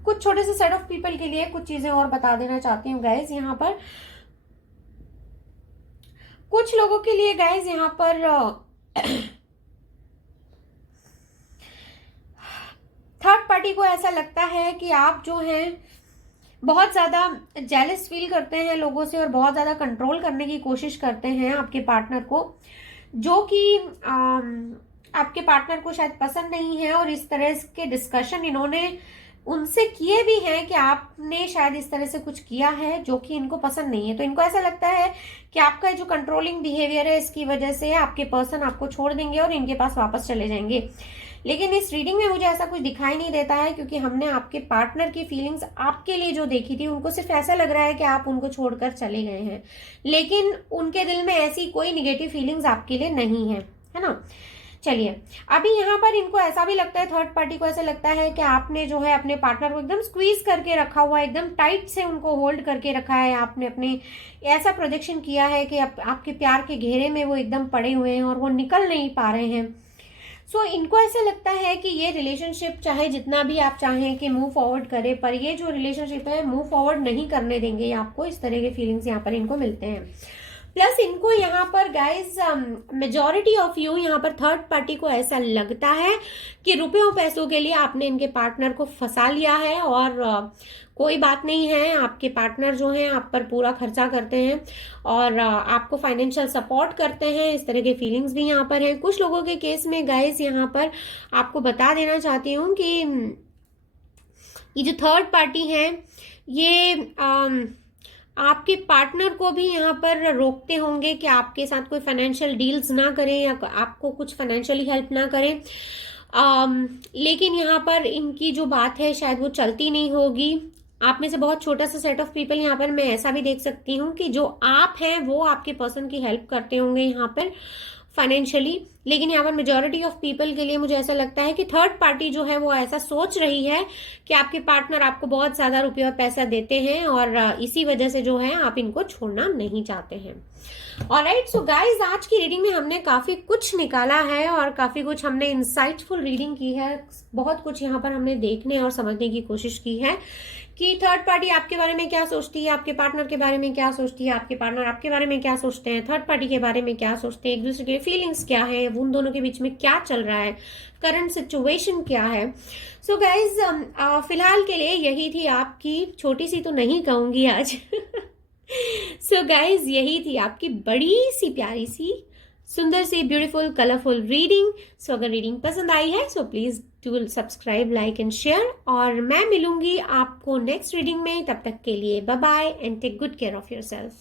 कुछ छोटे से सेट ऑफ पीपल के लिए कुछ चीजें और बता देना चाहती हूँ गाइज। यहाँ पर कुछ लोगों के लिए गाइज यहाँ पर थर्ड पार्टी को ऐसा लगता है कि आप जो हैं बहुत ज्यादा जेलस फील करते हैं लोगों से और बहुत ज्यादा कंट्रोल करने की कोशिश करते हैं आपके पार्टनर को, जो कि आपके पार्टनर को शायद पसंद नहीं है। और इस तरह के डिस्कशन इन्होंने उनसे किए भी हैं कि आपने शायद इस तरह से कुछ किया है जो कि इनको पसंद नहीं है। तो इनको ऐसा लगता है कि आपका जो कंट्रोलिंग बिहेवियर है इसकी वजह से आपके पर्सन आपको छोड़ देंगे और इनके पास वापस चले जाएंगे। लेकिन इस रीडिंग में मुझे ऐसा कुछ दिखाई नहीं देता है, क्योंकि हमने आपके पार्टनर की फीलिंग्स आपके लिए जो देखी थी, उनको सिर्फ ऐसा लग रहा है कि आप उनको छोड़कर चले गए हैं, लेकिन उनके दिल में ऐसी कोई निगेटिव फीलिंग्स आपके लिए नहीं है ना। चलिए, अभी यहाँ पर इनको ऐसा भी लगता है, थर्ड पार्टी को ऐसा लगता है कि आपने जो है अपने पार्टनर को एकदम स्क्वीज करके रखा हुआ है, एकदम टाइट से उनको होल्ड करके रखा है। आपने अपने ऐसा प्रोजेक्शन किया है कि आपके प्यार के घेरे में वो एकदम पड़े हुए हैं और वो निकल नहीं पा रहे हैं। सो इनको ऐसा लगता है कि ये रिलेशनशिप चाहे जितना भी आप चाहें कि मूव फॉरवर्ड करे, पर ये जो रिलेशनशिप है मूव फॉरवर्ड नहीं करने देंगे आपको। इस तरह के फीलिंग्स यहाँ पर इनको मिलते हैं। प्लस इनको यहाँ पर गाइज मेजॉरिटी ऑफ यू, यहाँ पर थर्ड पार्टी को ऐसा लगता है कि रुपयों पैसों के लिए आपने इनके पार्टनर को फंसा लिया है और कोई बात नहीं है। आपके पार्टनर जो हैं आप पर पूरा खर्चा करते हैं और आपको फाइनेंशियल सपोर्ट करते हैं। इस तरह के फीलिंग्स भी यहाँ पर हैं। कुछ लोगों के केस में गाइज यहाँ पर आपको बता देना चाहती हूँ कि ये जो थर्ड पार्टी है ये आपके पार्टनर को भी यहाँ पर रोकते होंगे कि आपके साथ कोई फाइनेंशियल डील्स ना करें या आपको कुछ फाइनेंशियली हेल्प ना करें। लेकिन यहाँ पर इनकी जो बात है शायद वो चलती नहीं होगी। आप में से बहुत छोटा सा सेट ऑफ पीपल यहाँ पर मैं ऐसा भी देख सकती हूँ कि जो आप हैं वो आपके पर्सन की हेल्प करते होंगे यहाँ पर फाइनेंशियली। लेकिन यहाँ पर मेजॉरिटी ऑफ पीपल के लिए मुझे ऐसा लगता है कि थर्ड पार्टी जो है वो ऐसा सोच रही है कि आपके पार्टनर आपको बहुत ज्यादा रुपया पैसा देते हैं और इसी वजह से जो है आप इनको छोड़ना नहीं चाहते हैं। ऑलराइट, सो गाइज आज की रीडिंग में हमने काफी कुछ निकाला है और काफी कुछ हमने इंसाइटफुल रीडिंग की है। बहुत कुछ यहाँ पर हमने देखने और समझने की कोशिश की है कि थर्ड पार्टी आपके बारे में क्या सोचती है, आपके पार्टनर के बारे में क्या सोचती है, आपके पार्टनर आपके बारे में क्या सोचते हैं, थर्ड पार्टी के बारे में क्या सोचते हैं, एक दूसरे के फीलिंग्स क्या है, उन दोनों के बीच में क्या चल रहा है, करंट सिचुएशन क्या है। सो गाइज फिलहाल के लिए यही थी आपकी छोटी सी तो नहीं कहूंगी आज सो गाइज यही थी आपकी बड़ी सी प्यारी सी सुंदर सी ब्यूटीफुल कलरफुल रीडिंग। सो अगर रीडिंग पसंद आई है so please do subscribe, like and share, और मैं मिलूंगी आपको नेक्स्ट रीडिंग में। तब तक के लिए bye bye and take good care of yourself.